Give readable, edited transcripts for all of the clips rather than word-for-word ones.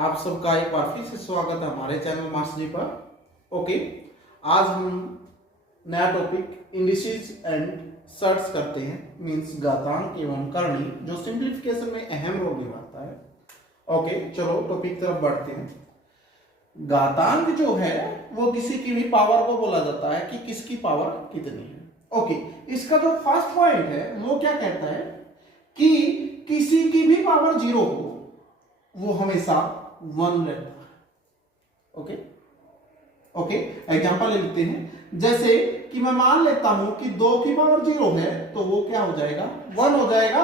आप सबका एक बार फिर से स्वागत है हमारे चैनल मास्टर जी पर। ओके, आज हम नया टॉपिक इंडिसेस एंड सर्ट्स करते हैं, मींस घातांक एवं करणी, जो सिंप्लीफिकेशन में अहम रोल निभाता है। ओके, चलो टॉपिक तरफ बढ़ते हैं। घातांक जो है वो किसी की भी पावर को बोला जाता है कि किसकी पावर कितनी है। ओके, इसका जो फर्स्ट पॉइंट है वो क्या कहता है कि किसी की भी पावर जीरो हो वो हमेशा वन रहता है। ओके ओके, एग्जांपल ले लेते हैं। जैसे कि मैं मान लेता हूं कि 2 की पावर 0 है तो वो क्या हो जाएगा, 1 हो जाएगा।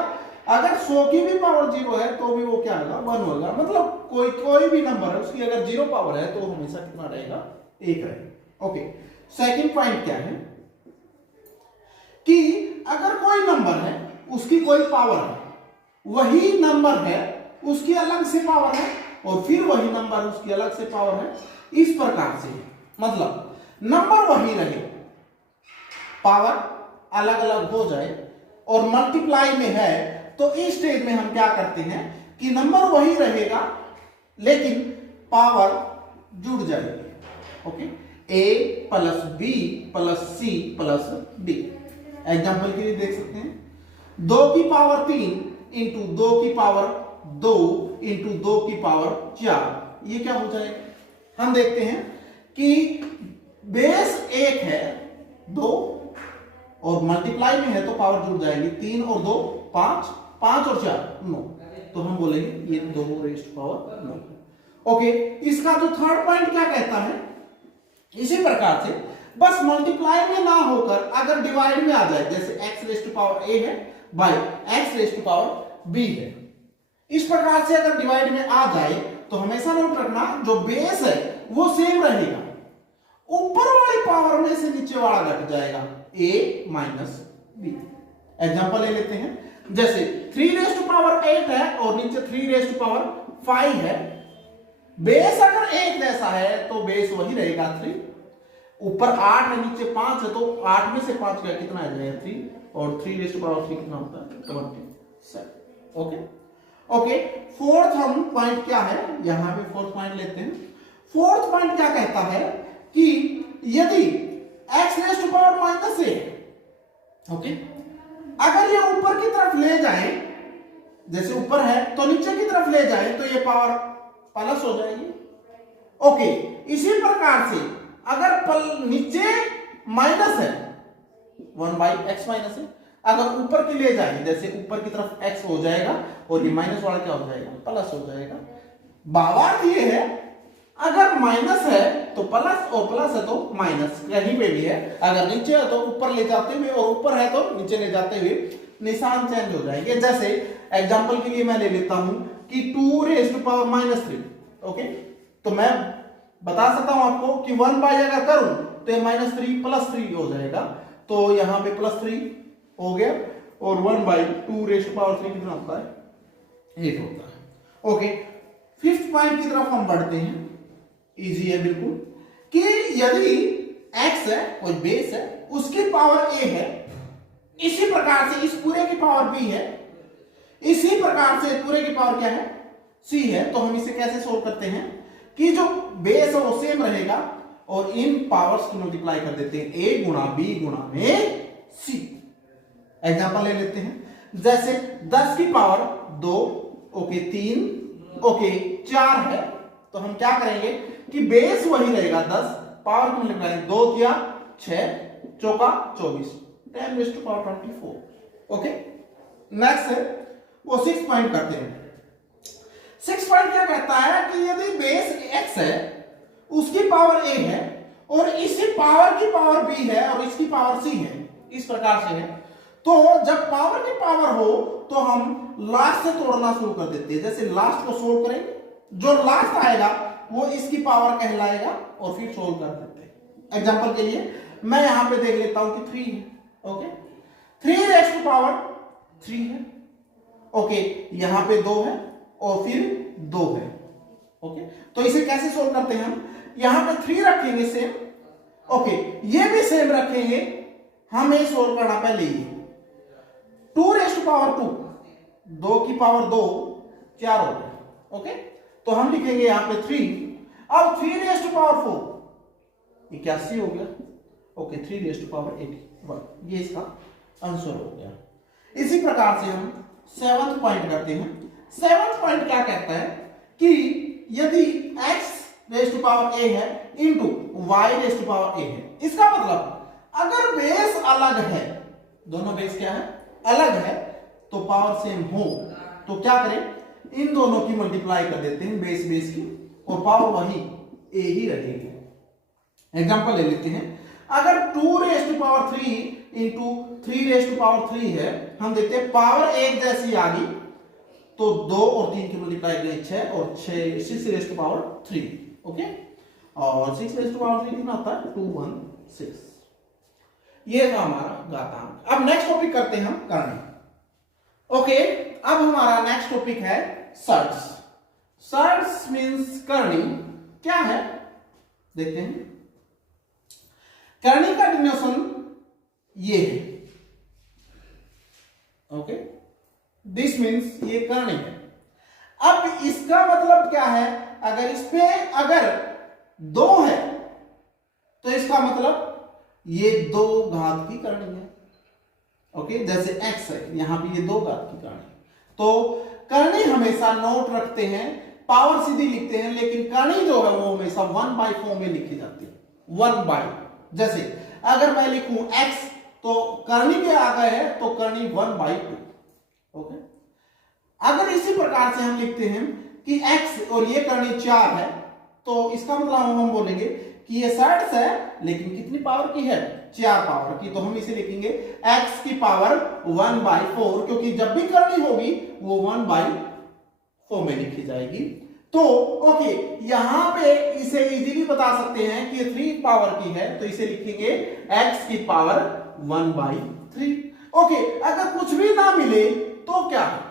अगर 100 की भी पावर 0 है तो भी वो क्या होगा, 1 होगा। मतलब कोई भी नंबर है उसकी अगर 0 पावर है तो हमेशा कितना रहेगा, 1 रहेगा। ओके, सेकंड पॉइंट क्या है कि अगर कोई नंबर है उसकी कोई पावर है, वही नंबर है उसकी अलग से पावर है, और फिर वही नंबर उसकी अलग से पावर है। इस प्रकार से मतलब नंबर वही रहे, पावर अलग अलग हो जाए और मल्टीप्लाई में है, तो इस स्टेज में हम क्या करते हैं कि नंबर वही रहेगा लेकिन पावर जुड़ जाएगी। Okay, a plus b plus c plus d। Example के लिए देख सकते हैं 2 की पावर 3 इंटू 2 की पावर 2 इंटू 2 की पावर 4, ये क्या हो जाएगा। हम देखते हैं कि बेस 1 है 2 और मल्टीप्लाई में है तो पावर जुड़ जाएगी, 3 और 2 5, 5 और 4 9, तो हम बोलेंगे ये 2 रेस्ट पावर 9। ओके, इसका जो थर्ड पॉइंट क्या कहता है, इसी प्रकार से बस मल्टीप्लाई में ना होकर अगर डिवाइड में आ जाए, जैसे x रेस्ट पावर a है by x raised power b है, इस प्रकार से अगर डिवाइड में आ जाए तो हमेशा नोट रखना जो बेस है वो सेम रहेगा, ऊपर वाली पावर में से नीचे वाला घट जाएगा, a माइनस b। एग्जांपल ले लेते हैं, जैसे 3 रेस्ट पावर 8 है और नीचे 3 रेस्ट पावर 5 है। बेस अगर एक जैसा है तो बेस वही रहेगा 3, ऊपर 8 है नीचे 5 है तो 8 में से 5 का कितना आ जाएगा 3, और 3 रेस्ट पावर 3 कितना होता है 27। ओके ओके, फोर्थ हम पॉइंट क्या है, यहां पे फोर्थ पॉइंट लेते हैं। फोर्थ पॉइंट क्या कहता है कि यदि x raised power minus a, okay, अगर ये ऊपर की तरफ ले जाए, जैसे ऊपर है तो नीचे की तरफ ले जाए तो ये पावर प्लस हो जाएगी। ओके, इसी प्रकार से अगर नीचे माइनस है 1 बाई एक्स माइनस है, अगर ऊपर की ले जाए, जैसे ऊपर की तरफ x हो जाएगा और ये माइनस वाला क्या हो जाएगा, प्लस हो जाएगा। भावार्थ ये है अगर माइनस है तो प्लस और प्लस है तो माइनस, कहीं पे भी है। अगर नीचे है तो ऊपर ले जाते हुए और ऊपर है तो नीचे ले जाते हुए निशान चेंज हो जाएंगे। जैसे एग्जांपल के लिए मैं ले लेता हूं कि 2 रेज़्ड पावर माइनस 3। ओके, तो मैं बता सकता हूं आपको कि 1 बाई अगर करूं तो ये माइनस 3 प्लस 3 हो जाएगा, तो यहां पे प्लस 3 हो गया, और 1 बाई 2 रेज़्ड पावर 3 कितना होता है, 8 होता है। ओके, फिफ्थ पॉइंट की तरफ हम बढ़ते हैं। इजी है बिल्कुल, कि यदि x है कोई बेस है उसकी पावर a है, इसी प्रकार से इस पूरे की पावर b है, इसी प्रकार से पूरे की पावर क्या है, c है, तो हम इसे कैसे सोल्व करते हैं कि जो बेस है वो सेम रहेगा और इन पावर्स की मल्टीप्लाई कर देते हैं, a गुणा b गुणा में c। एग्जांपल ले लेते हैं, जैसे 10 की पावर 2, ओके 3, ओके 4 है, तो हम क्या करेंगे कि बेस वही रहेगा 10, पावर को मल्टीप्लाई 2 किया 6, चौका 24, 10 raised to power 24। Okay, next है वो 6 पॉइंट करते हैं। 6 पॉइंट क्या कहता है कि यदि बेस x है उसकी पावर a है और इसी पावर की पावर b है और इसकी पावर c है, इस प्रकार से है, तो जब पावर की पावर हो तो हम लास्ट से तोड़ना शुरू कर देते हैं। जैसे लास्ट को सोल्व करेंगे, जो लास्ट आएगा वो इसकी पावर कहलाएगा और फिर सोल्व कर देते हैं। एग्जांपल के लिए मैं यहां पे देख लेता हूं कि 3 है। ओके, 3 रेज़्ड टू पावर 3 है। ओके, यहां पे 2 है और फिर 2 है। ओके, तो इसे कैसे सोल्व करते हैं हम, यहां पे 3 रखेंगे सेम, ओके ये भी सेम रखेंगे, हमें सोल्व करना पहले ये 2 रेज़्ड टू पावर 2, 2 की पावर 2 4 हो गया। ओके, तो हम लिखेंगे यहाँ पे 3। अब 3 रेज़ टू पावर 4 81 हो गया। ओके 3 रेज़ टू पावर 81, ये इसका आंसर हो गया। इसी प्रकार से हम 7th पॉइंट करते हैं। 7th पॉइंट क्या कहता है कि यदि x raise to power a है into y raise to power a है, इसका मतलब अगर बेस अलग है, दोनों बेस क्या है अलग है, तो पावर सेम हो तो क्या करें, इन दोनों की मल्टीप्लाई कर देते हैं बेस बेस की, और पावर वही a ही रहेगी। एग्जांपल ले लेते हैं, अगर 2 raise to power 3 into 3 raise to power 3 है, हम देखते हैं पावर एक जैसी आ गई तो 2 और 3 की मल्टीप्लाई करें 6 और 6 रेज़ टू पावर 3। ओके, और 6 रेज़ टू पावर 3 कितना होता है 216। ये था हमारा घातांक। अब नेक्स्ट टॉपिक करते हैं हम करनी। ओके, अब हमारा नेक्स्ट टॉपिक है सर्ट्स। सर्ट्स मींस करनी क्या है देखते हैं। करनी का डिनोशन ये है। ओके, दिस मींस ये करनी है। अब इसका मतलब क्या है, अगर इसपे अगर 2 है तो इसका मतलब ये 2 घात की करनी है। ओके, जैसे x है, यहां पे ये 2 घात की करनी। तो करनी हमेशा नोट रखते हैं, पावर सीधी लिखते हैं, लेकिन करनी जो है वो हमेशा 1/4 में लिखी जाती है। 1/, जैसे अगर मैं लिखूं x तो करनी के आगे है तो करनी 1/2। ओके, अगर इसी प्रकार से हम लिखते हैं कि x और ये करनी 4 है, तो इसका मतलब हम बोलेंगे कि ये 60 है, लेकिन कितनी पावर की है 4 पावर की, तो हम इसे लिखेंगे x की पावर 1/4, क्योंकि जब भी करनी होगी वो 1/4 में लिखी जाएगी। तो ओके, यहां पे इसे इजीली बता सकते हैं कि ये 3 पावर की है, तो इसे लिखेंगे x की पावर 1/3। ओके, अगर कुछ भी ना मिले तो क्या है,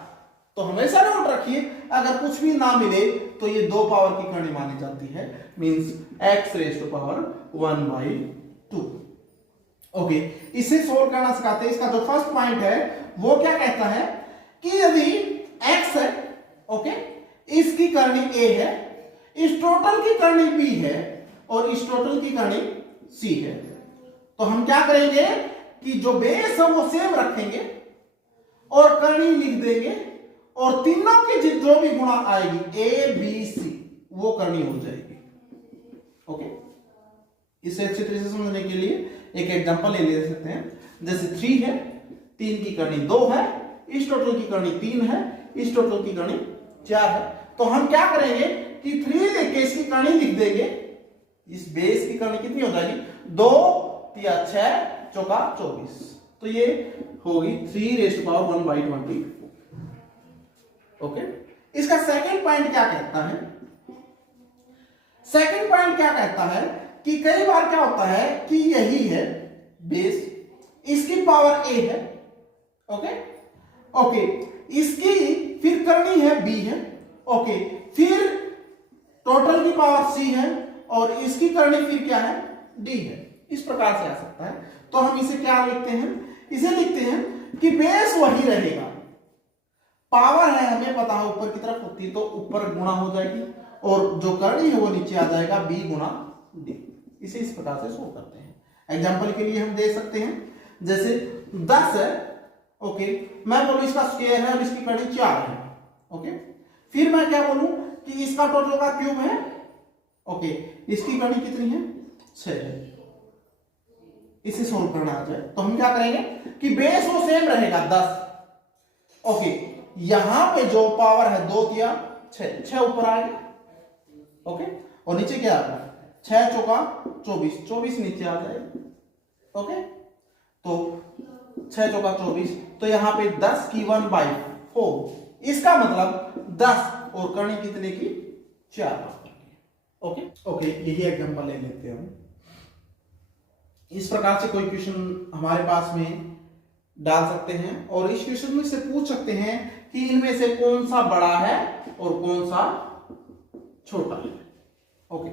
तो हमेशा नोट रखिए अगर कुछ भी ना मिले तो ये 2 पावर की करनी मानी जाती है, means x raise to power 1/2। Okay, इसे सोल्व करना सिखाते हैं। इसका जो फर्स्ट पॉइंट है वो क्या कहता है कि यदि x है, ओके, इसकी करनी a है, इस टोटल की करनी b है और इस टोटल की करनी c है, तो हम क्या करेंगे कि जो बेस है वो सेम रखेंगे और करनी लिख देंगे, और तीनों की जो भी गुणा आएगी a b c वो करनी हो जाएगी। ओके, इसे अच्छी तरह से समझने के लिए एक एग्जांपल ले सकते हैं। जैसे 3 है, 3 की करनी 2 है, इस टोटल की करनी 3 है, इस टोटल की करनी 4 है, तो हम क्या करेंगे कि 3 लेके इसकी करनी लिख देंगे। इस बेस की करनी कितनी हो जाएगी 2 या 6 चौका 24, तो ये होगी 3 रेज़ टू पावर 1/24। ओके, इसका सेकंड पॉइंट क्या कहता है, सेकंड पॉइंट क्या कहता है कि कई बार क्या होता है कि यही है बेस, इसकी पावर a है। ओके ओके, इसकी फिर करनी है b है। ओके, फिर टोटल की पावर c है और इसकी करनी फिर क्या है d है। इस प्रकार से आ सकता है। तो हम इसे क्या लिखते हैं, इसे लिखते हैं कि बेस वही रहेगा, पावर है हमें पता है ऊपर की तरफ होती है तो ऊपर गुणा हो जाएगी, और जो करनी है वो नीचे आ जाएगा b गुणा d। इसे इस प्रकार से सोल्व करते हैं। एग्जांपल के लिए हम दे सकते हैं, जैसे 10 है, ओके, मैं बोलूं इसका स्क्वायर है और इसकी करनी 4 है। ओके, फिर मैं क्या बोलूं कि इसका टोटल का क्यूब है। ओके, इसकी करनी कितनी है 6 है। इसे सोल्व करना आ जाए तो हम क्या करेंगे कि बेस वो सेम रहेगा 10। ओके, यहां पे जो पावर है 2 या 6 ऊपर आएगा। ओके, और नीचे क्या आ रहा है 6 चौका 24, 24 नीचे आ जाएगा। ओके, तो 6 चौका 24, तो यहां पे 10 की 1/4, इसका मतलब 10 और करनी कितने की 4। ओके ओके, यही एग्जांपल ले लेते हैं हम। इस प्रकार से कोई क्वेश्चन हमारे पास में डाल सकते हैं और इस क्वेश्चन में से पूछ सकते हैं कि इनमें से कौन सा बड़ा है और कौन सा छोटा है। ओके,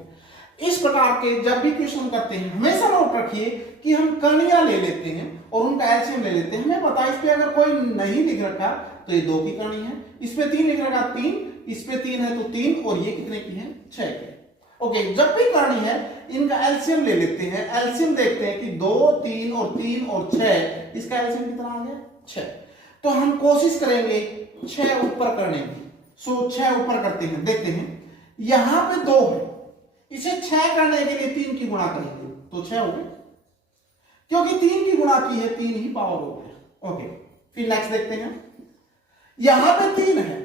इस प्रकार के जब भी क्वेश्चन करते हैं हमेशा नोट रखिए कि हम कणियां ले लेते हैं और उनका एलसीएम ले लेते हैं। हमें पता है इस पे अगर कोई नहीं लिख रखा तो ये 2 की कणी है, इस पे 3 लिख रखा 3, इस पे 3 है तो 3 और ये कितने की है 6 के। ओके, जब भी करनी है इनका एलसीएम ले लेते हैं, एलसीएम देखते हैं कि 2 3 और 3 और 6, इसका एलसीएम कितना आ गया 6। तो हम कोशिश करेंगे 6 ऊपर करने की। सो 6 ऊपर करते हैं, देखते हैं यहां पे 2 है, इसे 6 करने के लिए 3 की गुणा करेंगे तो 6 हो गए, क्योंकि 3 की गुणा की है 3 ही पावर हो गया। ओके, फिर नेक्स्ट देखते हैं, यहां पे 3 है,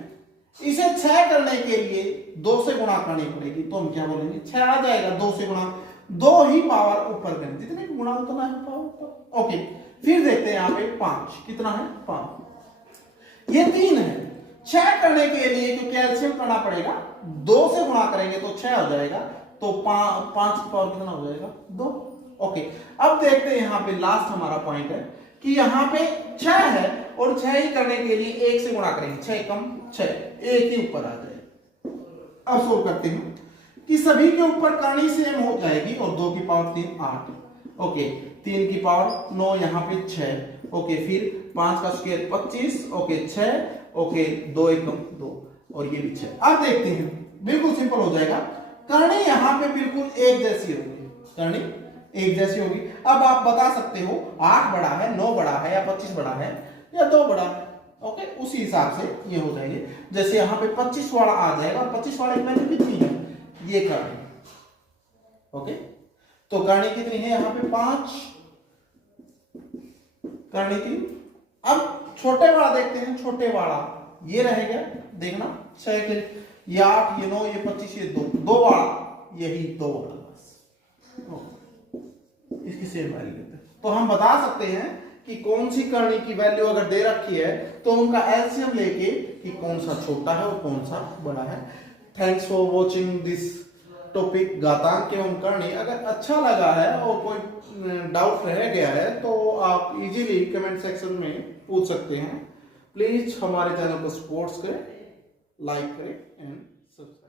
इसे 6 करने के लिए 2 से गुणा करनी पड़ेगी, तो हम क्या बोलेंगे 6 आ जाएगा, 2 से गुणा, 2 ही पावर ऊपर करें, जितने गुणा उतना है पावर ऊपर। ओके, फिर देखते हैं यहां पे 5 कितना है 5, ये 3 है, 6 करने के लिए क्योंकि एलसीएम करना पड़ेगा, 2 से गुणा करेंगे तो 6 हो जाएगा, तो 5 की पावर कितना हो जाएगा 2। ओके, अब देखते हैं यहां पे लास्ट हमारा पॉइंट है कि यहां पे 6 है और 6 ही करने के लिए 1 से गुणा करेंगे, 6 कम 6, 1 ही ऊपर आ जाए। अब सोल्व करते हैं कि सभी के ऊपर करनी सेम हो जाएगी और 2 की पावर 3 8। ओके, 3 की पावर 9, यहां पे 6। ओके, फिर 5 का स्क्वायर 25। ओके 6, ओके 2 एकम 2 और ये भी 6। अब देखते हैं, बिल्कुल सिंपल हो जाएगा, करनी यहां पे बिल्कुल एक जैसी होगी, करनी एक जैसी होगी। अब आप बता सकते हो 8 बड़ा है, 9 बड़ा है, या 25 बड़ा है, या 2 बड़ा है। ओके, उसी हिसाब से ये हो जाएंगे। जैसे यहाँ पे 25 वाला आ जाएगा, 25 वाले की वैल्यू कितनी है, ये करनी। ओके, तो करनी कितनी है यहाँ पे 5, करनी 3। अब छोटे वाला देखते हैं, छोटे वाला ये रहेगा, देखना 6 के, ये 8, ये 9, ये 25, ये 2 वाला, यही 2 वाला बस, इसकी सेम वैल्यू लेते हैं। तो हम बता सकते हैं कि कौन सी करनी की वैल्यू अगर दे रखी है तो उनका एलसीएम लेके कि कौन सा छोटा है और कौन सा बड़ा है। Thanks for watching this topic घातांक एवं करनी। अगर अच्छा लगा है और कोई डाउट रह गया है तो आप इजीली कमेंट सेक्शन में पूछ सकते हैं। प्लीज हमारे चैनल को सपोर्ट करें, लाइक करें एंड सब्सक्राइब।